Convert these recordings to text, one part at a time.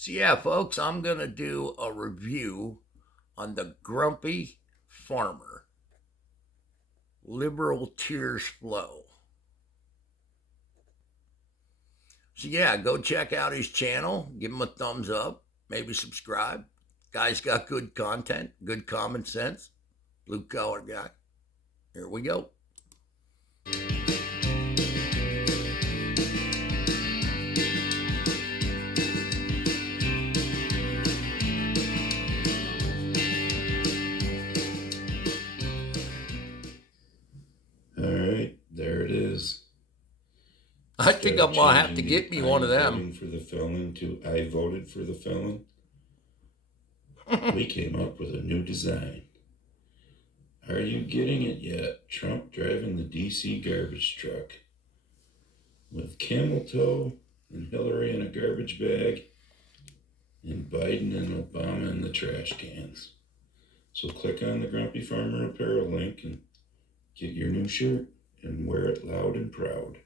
So yeah, folks, I'm going to do a review on the Grumpy Farmer. Liberal tears flow. So yeah, go check out his channel. Give him a thumbs up. Maybe subscribe. Guy's got good content, good common sense. Blue collar guy. Here we go. All right, there it is. I think I'm going to have to get me one of them. Voting for the felon to I voted for the felon. We came up with a new design. Are you getting it yet? Trump driving the DC garbage truck with camel toe and Hillary in a garbage bag and Biden and Obama in the trash cans. So click on the Grumpy Farmer apparel link and get your new shirt and wear it loud and proud.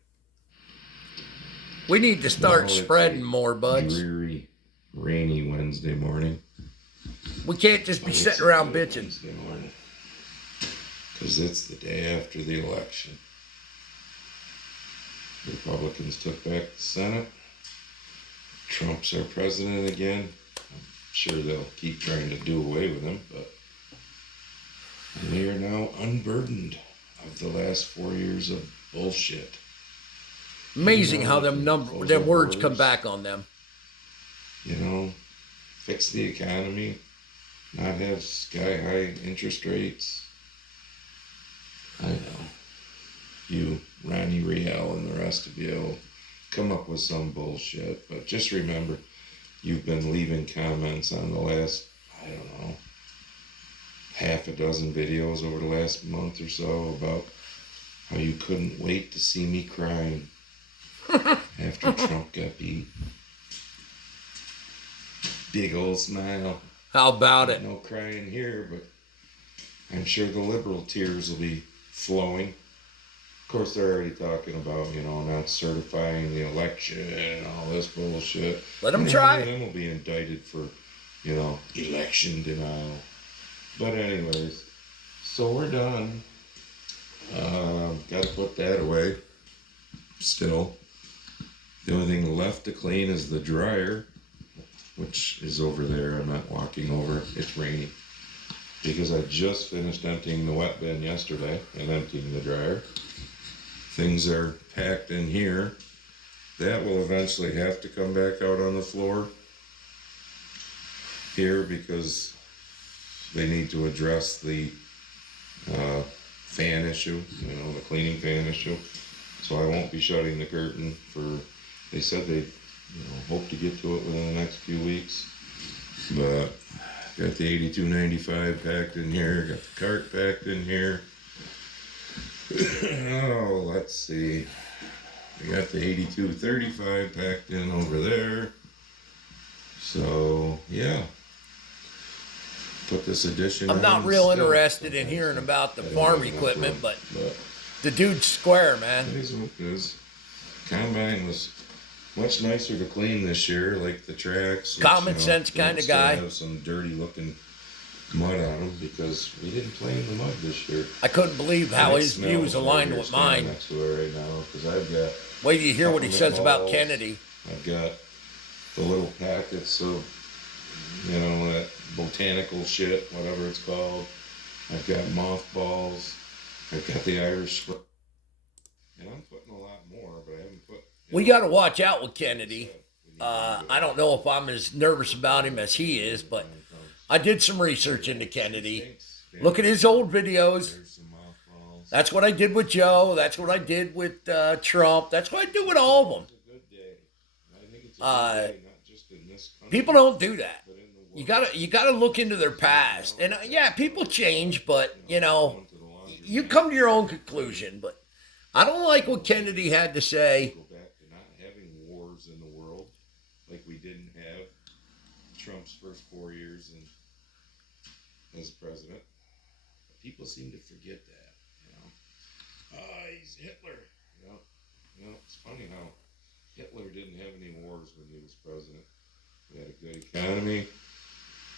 We need to start spreading more, buds. Dreary, rainy Wednesday morning. We can't just be sitting around bitching. Because it's the day after the election. Republicans took back the Senate. Trump's our president again. I'm sure they'll keep trying to do away with him, but we are now unburdened of the last 4 years of bullshit. Amazing how them words come back on them. You know, fix the economy, not have sky-high interest rates. I know. You, Ronnie Riel, and the rest of you will come up with some bullshit, but just remember, you've been leaving comments on the last, I don't know, half a dozen videos over the last month or so about how you couldn't wait to see me crying after Trump got beat. Big old smile. How about it? No crying here, but I'm sure the liberal tears will be flowing. Of course, they're already talking about, not certifying the election and all this bullshit. Let them try. Then we'll be indicted for, election denial. But anyways, so we're done. Got to put that away. Still, the only thing left to clean is the dryer, which is over there. I'm not walking over. It's rainy. Because I just finished emptying the wet bin yesterday and emptying the dryer. Things are packed in here. That will eventually have to come back out on the floor here because they need to address the fan issue, the cleaning fan issue. So I won't be shutting the curtain they said they hope to get to it within the next few weeks. But got the 8295 packed in here, got the cart packed in here. Oh, let's see. We got the 8235 packed in over there. So, yeah. Put this addition I'm not real interested in hearing about the farm equipment, but the dude's square, man. It is what it is. Combine was much nicer to clean this year, like the tracks. Common sense kind of guy. Have some dirty looking mud on them because we didn't play in the mud this year. I couldn't believe how his views aligned with mine. Next to it right now, because I've got. Wait till you hear what he says about Kennedy. I've got the little packets of, that botanical shit, whatever it's called. I've got mothballs. I've got the Irish spray. And I'm putting a lot more, but I haven't put. We got to watch out with Kennedy. I don't know if I'm as nervous about him as he is, but I did some research into Kennedy. Look at his old videos. That's what I did with Joe. That's what I did with Trump. That's what I do with all of them. People don't do that. You gotta look into their past. And yeah, people change, but you come to your own conclusion. But I don't like what Kennedy had to say. Go back to not having wars in the world like we didn't have Trump's first 4 years as president. People seem to forget that, he's Hitler. It's funny how Hitler didn't have any wars when he was president. We had a good economy.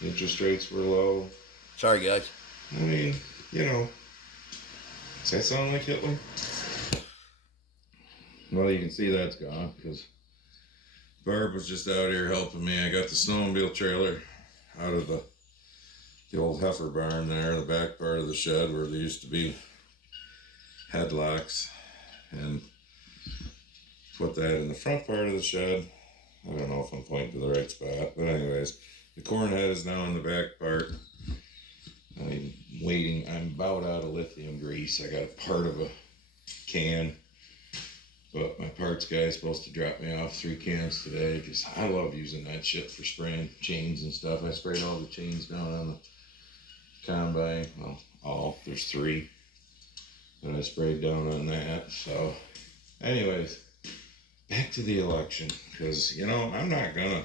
Interest rates were low. Sorry, guys. I mean, you know, does that sound like Hitler? Well, you can see that's gone because Barb was just out here helping me. I got the snowmobile trailer out of the old heifer barn there, the back part of the shed where there used to be headlocks, and put that in the front part of the shed. I don't know if I'm pointing to the right spot, but anyways, the corn head is now in the back part. I'm waiting. I'm about out of lithium grease. I got a part of a can, but my parts guy is supposed to drop me off 3 cans today because I love using that shit for spraying chains and stuff. I sprayed all the chains down on the combine. Well, there's 3 that I sprayed down on that. So, anyways, back to the election, because, I'm not gonna,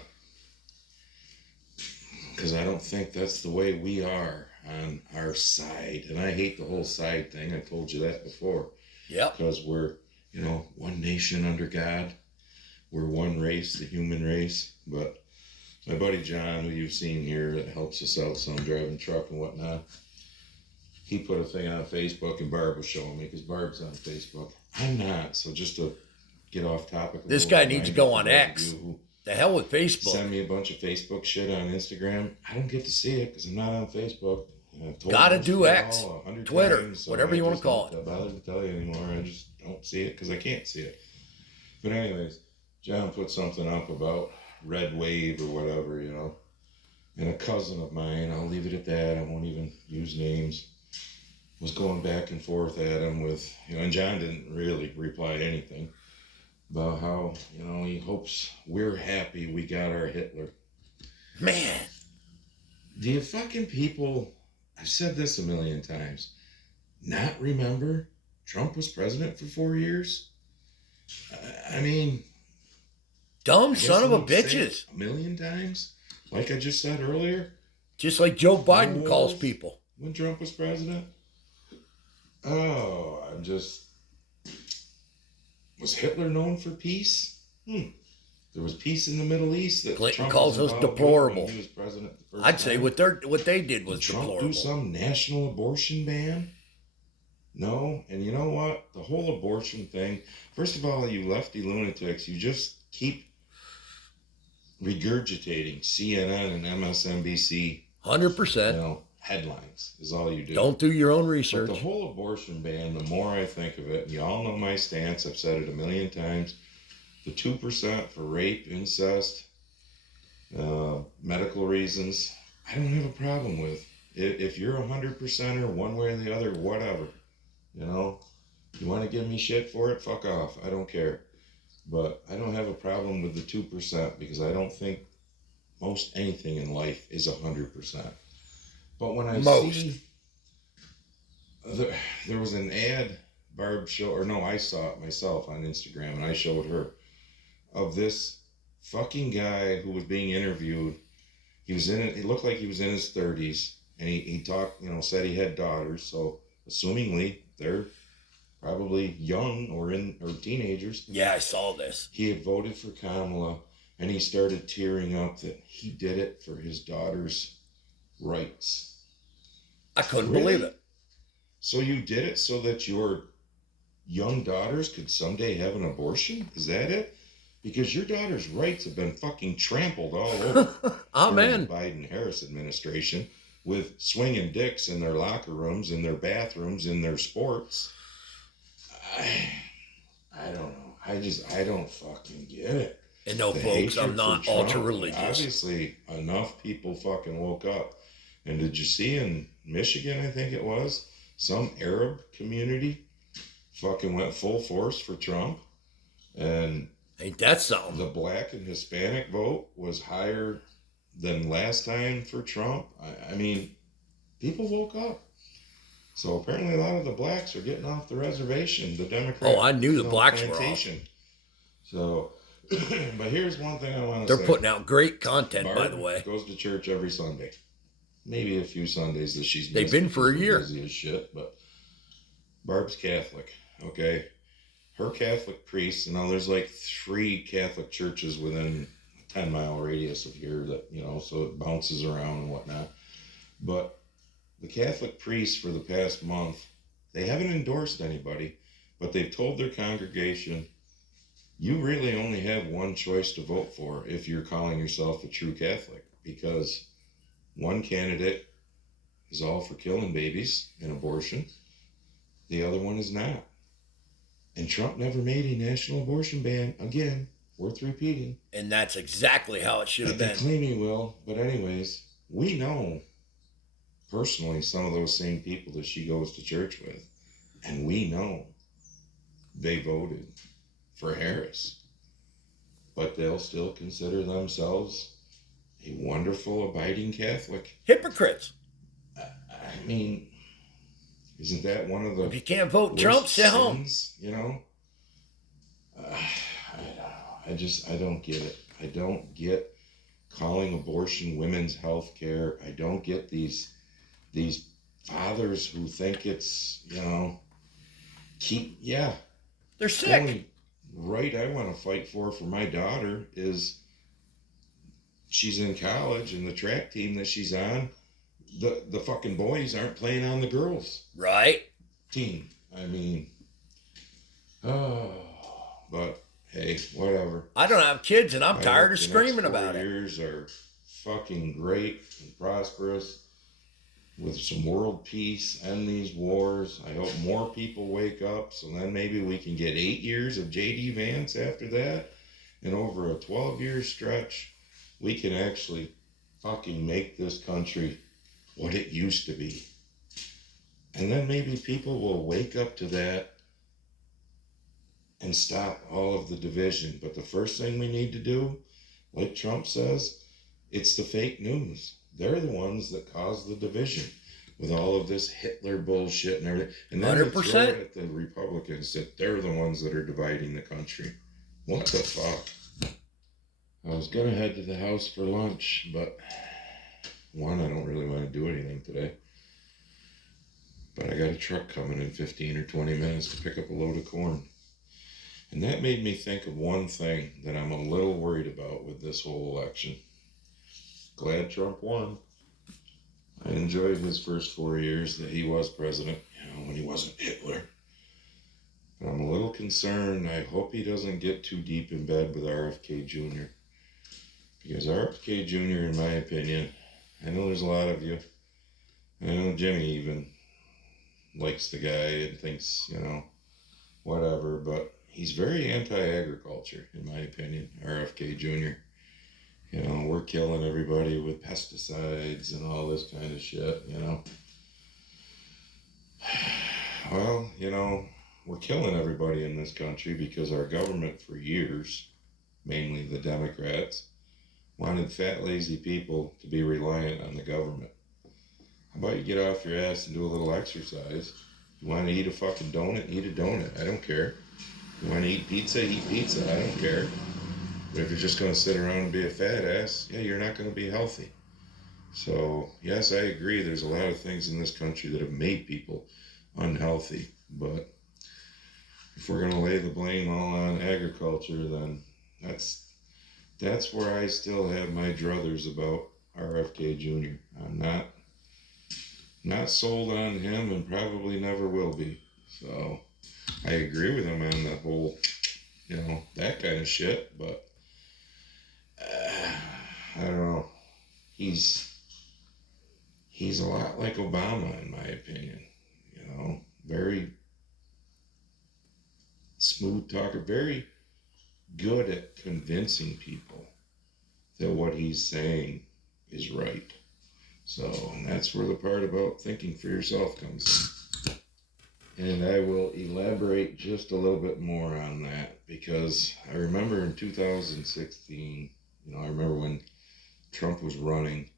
because I don't think that's the way we are on our side. And I hate the whole side thing. I told you that before. Yep. Because we're, one nation under God. We're one race, the human race. But my buddy John, who you've seen here, that helps us out some driving truck and whatnot, he put a thing on Facebook, and Barb was showing me, because Barb's on Facebook. I'm not. So just to get off topic, This guy needs to go on X. The hell with Facebook. Send me a bunch of Facebook shit on Instagram. I don't get to see it because I'm not on Facebook. Gotta do X, Twitter, times, so whatever you want to call it. I don't bother to tell you anymore. I just don't see it because I can't see it. But anyways, John put something up about red wave or whatever, And a cousin of mine, I'll leave it at that. I won't even use names, was going back and forth at him with, and John didn't really reply anything about how, he hopes we're happy we got our Hitler. Man. Do you fucking people, I've said this a million times, not remember Trump was president for 4 years? I mean... Dumb son of a bitches. A million times? Like I just said earlier? Just like Joe Biden calls people. When Trump was president? Oh, I'm just... Was Hitler known for peace? There was peace in the Middle East that Clinton Trump calls us deplorable. He was president the first I'd say time. what they did was Trump deplorable. do some national abortion ban? No. And you know what? The whole abortion thing, first of all, you lefty lunatics, you just keep regurgitating CNN and MSNBC 100%. Headlines is all you do. Don't do your own research. But the whole abortion ban, the more I think of it, and you all know my stance, I've said it a million times, the 2% for rape, incest, medical reasons, I don't have a problem with. If you're 100%er one way or the other, whatever, you want to give me shit for it, fuck off, I don't care. But I don't have a problem with the 2% because I don't think most anything in life is 100%. But when I see, there was an ad Barb showed, or no, I saw it myself on Instagram, and I showed her, of this fucking guy who was being interviewed. He was in it. He looked like he was in his 30s, and he talked, said he had daughters. So assumingly they're probably young or teenagers. Yeah, I saw this. He had voted for Kamala, and he started tearing up that he did it for his daughter's rights. I couldn't believe it. So you did it so that your young daughters could someday have an abortion? Is that it? Because your daughter's rights have been fucking trampled all over. Amen. During the Biden-Harris administration, with swinging dicks in their locker rooms, in their bathrooms, in their sports. I don't know. I don't fucking get it. And no, folks, I'm not ultra-religious. Obviously, enough people fucking woke up. And did you see in Michigan, I think it was, some Arab community fucking went full force for Trump? And ain't that something? The black and Hispanic vote was higher than last time for Trump. I mean, people woke up. So apparently a lot of the blacks are getting off the reservation. The Democrats. Oh, I knew the blacks were off. So, but here's one thing I want to say. They're putting out great content, Barb by the way. Goes to church every Sunday. Maybe a few Sundays that she's They've been for a year. Busy as shit, but Barb's Catholic, okay? Her Catholic priest, and now there's like 3 Catholic churches within 10-mile radius of here that, so it bounces around and whatnot. But the Catholic priests for the past month, they haven't endorsed anybody, but they've told their congregation, you really only have one choice to vote for if you're calling yourself a true Catholic, because one candidate is all for killing babies and abortion. The other one is not. And Trump never made a national abortion ban. Again, worth repeating. And that's exactly how it should have They been. claim he will. But anyways, we know personally some of those same people that she goes to church with. And we know they voted for Harris. But they'll still consider themselves a wonderful, abiding Catholic. Hypocrites. I mean, isn't that one of the If you can't vote Trump, sit home. I don't get it. I don't get calling abortion women's health care. I don't get these fathers who think it's, They're sick. Only right I want to fight for my daughter is she's in college and the track team that she's on, the fucking boys aren't playing on the girls' right team. I mean, but hey, whatever. I don't have kids and I'm tired of screaming about it. 4 years are fucking great and prosperous with some world peace, end these wars. I hope more people wake up, so then maybe we can get 8 years of J.D. Vance after that, and over a 12-year stretch we can actually fucking make this country what it used to be. And then maybe people will wake up to that and stop all of the division. But the first thing we need to do, like Trump says, it's the fake news. They're the ones that cause the division with all of this Hitler bullshit and everything. And then 100%. They throw it at the Republicans that they're the ones that are dividing the country. What the fuck? I was going to head to the house for lunch, but one, I don't really want to do anything today. But I got a truck coming in 15 or 20 minutes to pick up a load of corn. And that made me think of one thing that I'm a little worried about with this whole election. Glad Trump won. I enjoyed his first 4 years that he was president, when he wasn't Hitler. But I'm a little concerned. I hope he doesn't get too deep in bed with RFK Jr. Because RFK Jr., in my opinion, I know there's a lot of you. I know Jimmy even likes the guy and thinks, whatever, but he's very anti-agriculture, in my opinion, RFK Jr. We're killing everybody with pesticides and all this kind of shit, Well, we're killing everybody in this country because our government for years, mainly the Democrats, wanted fat, lazy people to be reliant on the government. How about you get off your ass and do a little exercise? You want to eat a fucking donut? Eat a donut. I don't care. You want to eat pizza? Eat pizza. I don't care. But if you're just going to sit around and be a fat ass, you're not going to be healthy. So, yes, I agree. There's a lot of things in this country that have made people unhealthy. But if we're going to lay the blame all on agriculture, then that's where I still have my druthers about RFK Jr. I'm not sold on him and probably never will be. So I agree with him on the whole, that kind of shit, but I don't know. He's a lot like Obama, in my opinion. Very smooth talker, very good at convincing people that what he's saying is right. So that's where the part about thinking for yourself comes in. And I will elaborate just a little bit more on that, because I remember in 2016, I remember when Trump was running,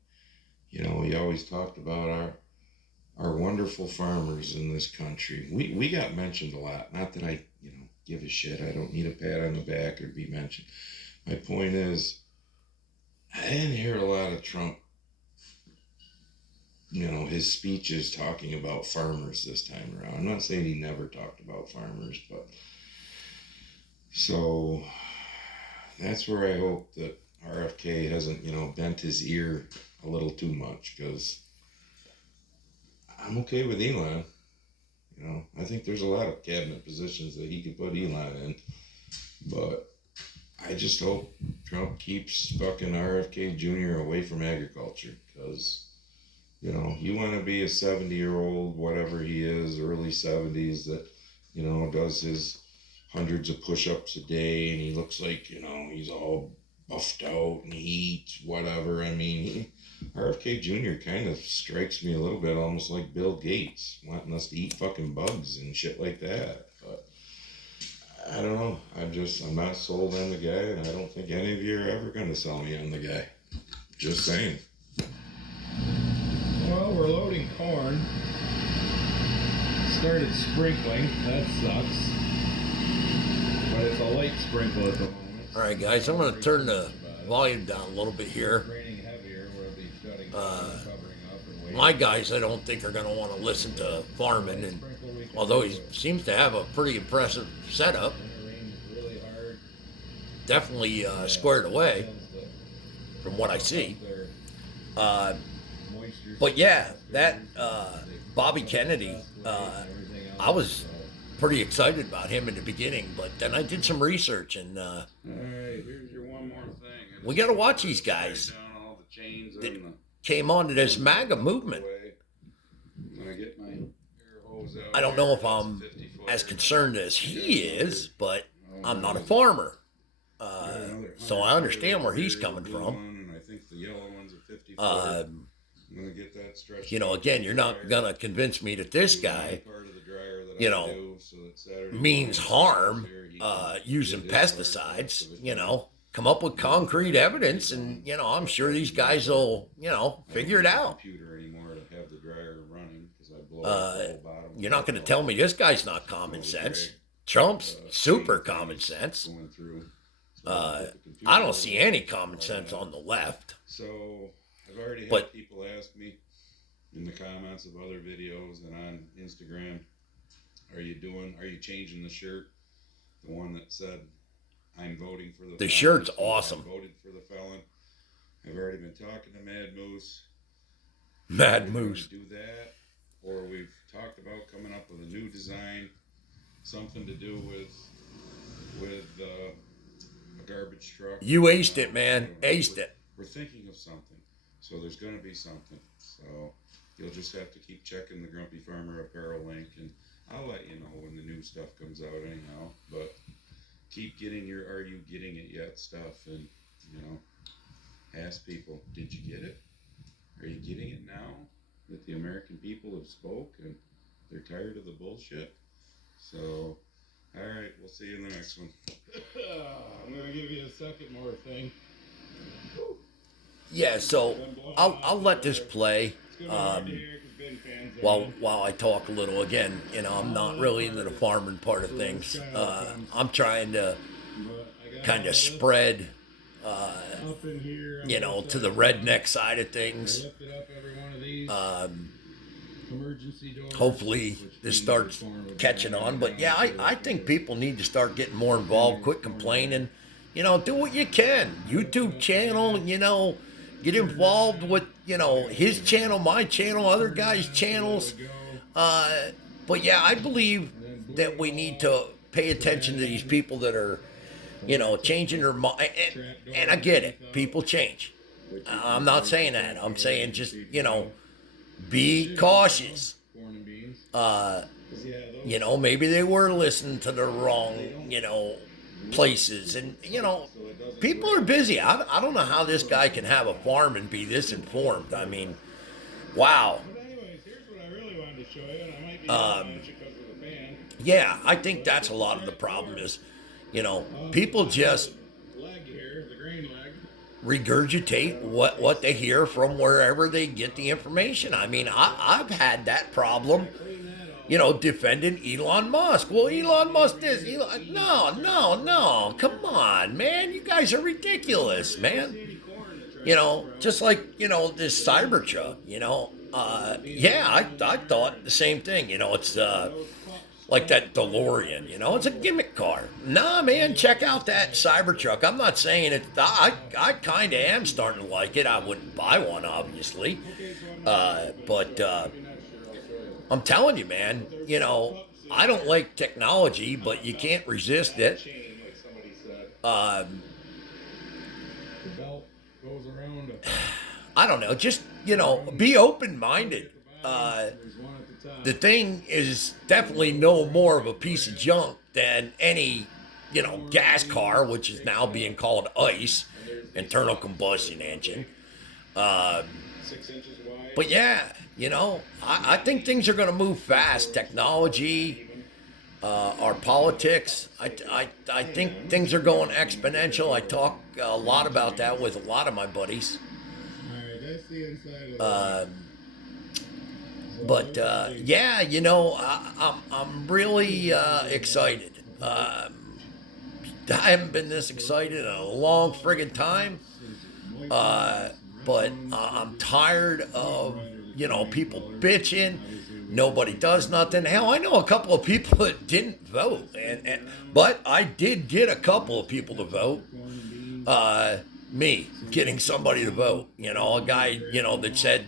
he always talked about our wonderful farmers in this country. We got mentioned a lot. Not that I, give a shit. I don't need a pat on the back or be mentioned. My point is, I didn't hear a lot of Trump, his speeches talking about farmers this time around. I'm not saying he never talked about farmers, but so that's where I hope that RFK hasn't, bent his ear a little too much, because I'm okay with Elon. I think there's a lot of cabinet positions that he could put Elon in, but I just hope Trump keeps fucking RFK Jr. away from agriculture, because you want to be a 70-year-old, whatever he is, early 70s, that does his hundreds of push-ups a day, and he looks like he's all buffed out and he eats whatever. I mean, RFK Jr. kind of strikes me a little bit almost like Bill Gates, wanting us to eat fucking bugs and shit like that. But I don't know. I'm not sold on the guy, and I don't think any of you are ever going to sell me on the guy. Just saying. Well, we're loading corn. Started sprinkling. That sucks. But it's a light sprinkle at the moment. All right, guys, I'm going to turn the volume down a little bit here. Raining heavier, we'll be shutting down, covering up and waiting. My guys, I don't think are going to want to listen to farming, and although he seems to have a pretty impressive setup, Really hard. definitely squared away from what I see. But yeah, that Bobby Kennedy, I was pretty excited about him in the beginning, but then I did some research, and All right, here's your one more thing. we got to watch these guys Down all the chains that and came onto this MAGA movement. I'm gonna get my air hose out. I don't know if I'm as concerned as he is, but I'm not a farmer. So I understand where he's coming from. And I think the yellow one's a 54. I'm gonna get that stretched. Again, you're not going to convince me that this guy, means harm using pesticides. Come up with concrete evidence, and, I'm sure these guys will, figure it out. You're not going to tell me this guy's not common sense. Trump's super common sense. I don't see any common sense on the left. So I've already But- had people ask me in the comments of other videos and on Instagram, are you changing the shirt? The one that said, I'm voting for the felon. Shirt's awesome. I voted for the felon. I've already been talking to Mad Moose. Mad We're gonna Moose. do that, or we've talked about coming up with a new design, something to do with a garbage truck. You aced it, man. Aced it. We're thinking of something, so there's going to be something. So you'll just have to keep checking the Grumpy Farmer apparel link, and I'll let you know when the new stuff comes out anyhow. But keep getting your "Are you getting it yet?" stuff, and ask people, did you get it? Are you getting it now that the American people have spoke and they're tired of the bullshit? So, all right, we'll see you in the next one. I'm gonna give you a second more thing. Yeah, so I'll let this play while I talk a little. Again, I'm not really into the farming part of things. I'm trying to kind of spread, to the redneck side of things. Hopefully this starts catching on. But yeah, I think people need to start getting more involved. Quit complaining. Do what you can. YouTube channel, get involved with, his channel, my channel, other guys' channels. But yeah, I believe that we need to pay attention to these people that are, changing their mind. And I get it. People change. I'm not saying that. I'm saying just, be cautious. Maybe they were listening to the wrong, places. And, people are busy. I don't know how this guy can have a farm and be this informed. I mean, wow. But anyways, here's what I really wanted to show you, and I might be able to because of the fan. Yeah, I think that's a lot of the problem is, people just Leg here, the grain leg. regurgitate what they hear from wherever they get the information. I mean, I've had that problem, defending Elon Musk. Well, Elon Musk this. No. Come on, man. You guys are ridiculous, man. Just like, this Cybertruck, yeah, I thought the same thing. It's, like that DeLorean, you know, it's a gimmick car. Nah, man, check out that Cybertruck. I'm not saying it. I kind of am starting to like it. I wouldn't buy one, obviously, but I'm telling you, man. You know, I don't like technology, but you can't resist it. Um, The belt goes around a I don't know. Just be open minded. there's one at the top. The thing is definitely no more of a piece of junk than any, gas car, which is now being called ICE, internal combustion engine. Um, 6 inches wide. but yeah, I think things are going to move fast. Technology, our politics. I think things are going exponential. I talk a lot about that with a lot of my buddies. Alright, that's the inside of Um, but yeah, I'm really excited. I haven't been this excited in a long friggin' time. Uh, but I'm tired of people bitching. Nobody does nothing. Hell, I know a couple of people that didn't vote, but I did get a couple of people to vote. Me getting somebody to vote. A guy that said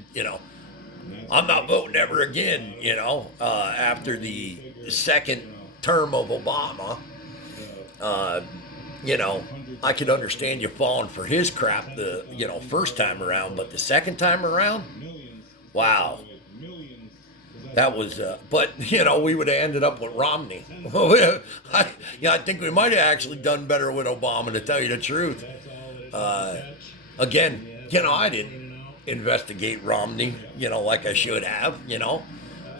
I'm not voting ever again. After the second term of Obama. Uh, I could understand you falling for his crap the first time around, but the second time around, wow, that was. But we would have ended up with Romney. I think we might have actually done better with Obama, to tell you the truth. Uh, Again, I didn't investigate Romney, like I should have.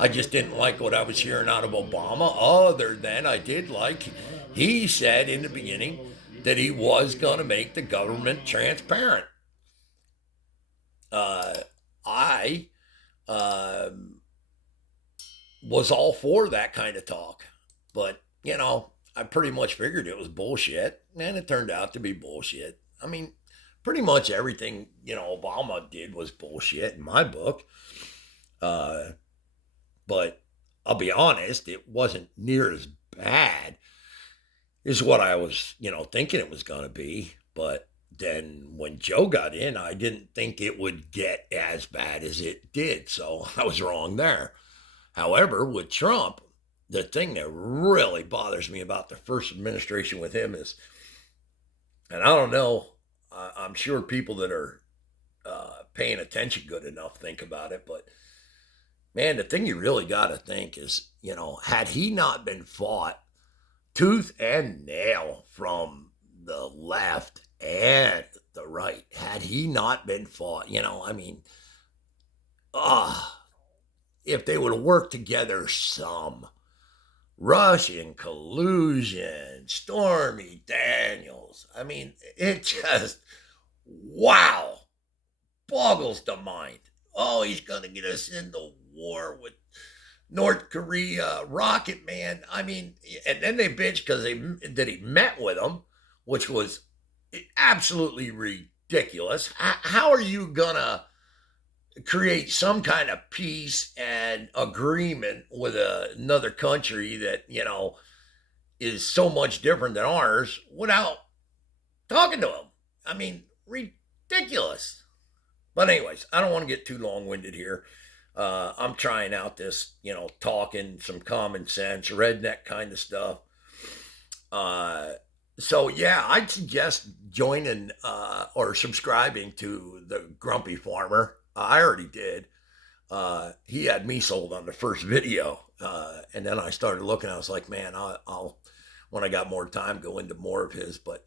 I just didn't like what I was hearing out of Obama. Other than I did like, he said in the beginning that he was going to make the government transparent. I was all for that kind of talk, but I pretty much figured it was bullshit, and it turned out to be bullshit. I mean, pretty much everything Obama did was bullshit in my book. But I'll be honest, it wasn't near as bad as what I was, thinking it was going to be. But then when Joe got in, I didn't think it would get as bad as it did. So I was wrong there. However, with Trump, the thing that really bothers me about the first administration with him is, and I don't know, I'm sure people that are paying attention good enough think about it, but man, the thing you really got to think is, had he not been fought tooth and nail from the left and the right, had he not been fought, if they would have worked together some, Russian collusion, Stormy Daniels, it just, wow, boggles the mind. Oh, he's going to get us into war with North Korea, Rocket Man. And then they bitch because that he met with them, which was absolutely ridiculous. How are you going to create some kind of peace and agreement with another country that, is so much different than ours without talking to them? Ridiculous. But anyways, I don't want to get too long-winded here. I'm trying out this, talking some common sense, redneck kind of stuff. So yeah, I'd suggest joining or subscribing to the Grumpy Farmer. I already did. He had me sold on the first video, and then I started looking. I was like, man, I'll when I got more time go into more of his. But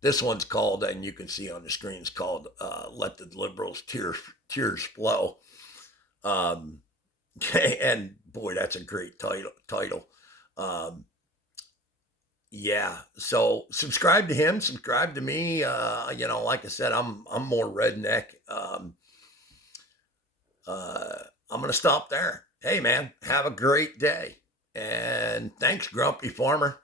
this one's called, and you can see on the screen, it's called "Let the Liberals' Tears Flow." And boy, that's a great title. Yeah, so subscribe to him, subscribe to me. Like I said, I'm more redneck. I'm gonna stop there. Hey man, have a great day, and thanks, Grumpy Farmer.